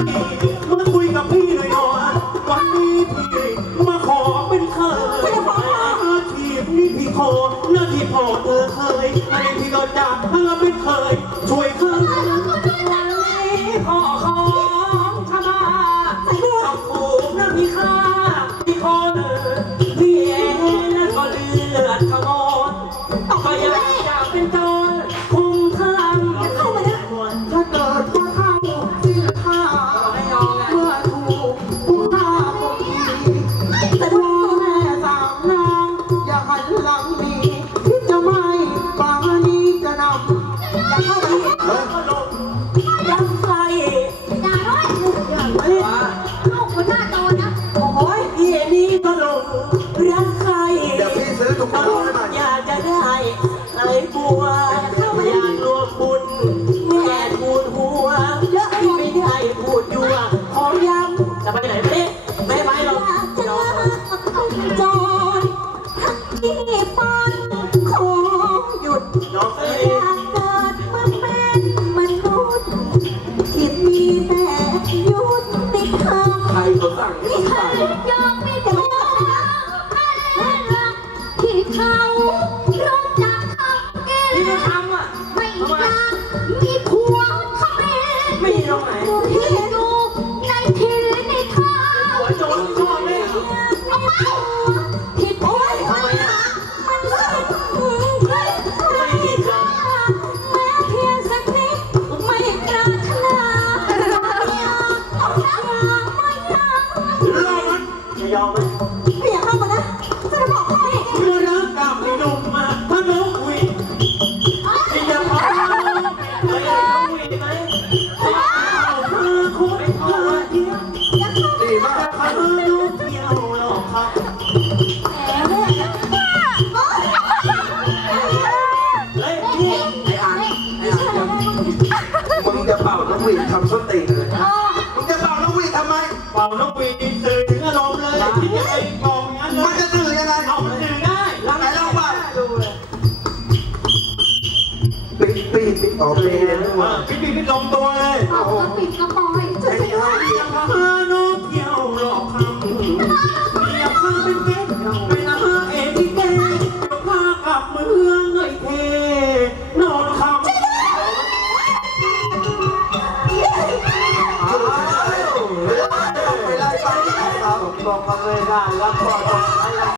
มาคุยกับพี่หน่อยหน่อยวันนี้พี่มาขอเป็นเคยอาชีพนี้พี่ขอหน้าที่พ่อเธอเคยอันนี้พี่ก็จับถ้าเป็นเคยช่วยเคย ที่เขาใส่ยอมไม่ได้และรักที่เขารู้จักเขาเองที่ไม่ทำอะไม่กล้ ยอมไหมไม่อยากเข้ามานะจะบอกให้เมื่อรักกับไอ้หนุ่มมาถ้าน้องคุยพี่จะพาเฮ้ยเขาคุยไหมเธอคุยเธอเที่ยวอยากเข้าดีมาเธอดูเที่ยวหลอกเขาเฮ้ยพี่ไอ้อันไอ้อันมึงจะเป่านกหวีดทำส้นตีนเลยมึงจะเป่านกหวีดทำไม เป่านกหวีด เลยที่จะไปบอกงั้นเลมันยจะสื่อยังไงเอามันสื่อได้ไหนลองเป่าดูเลยปิดปีปิดออกปีเลยนี่หว่าพี่พี่พี่ลงตัวเลย เอากระปิดกระปอย บอกว่าไม่ได้แล้วก็ต้องให้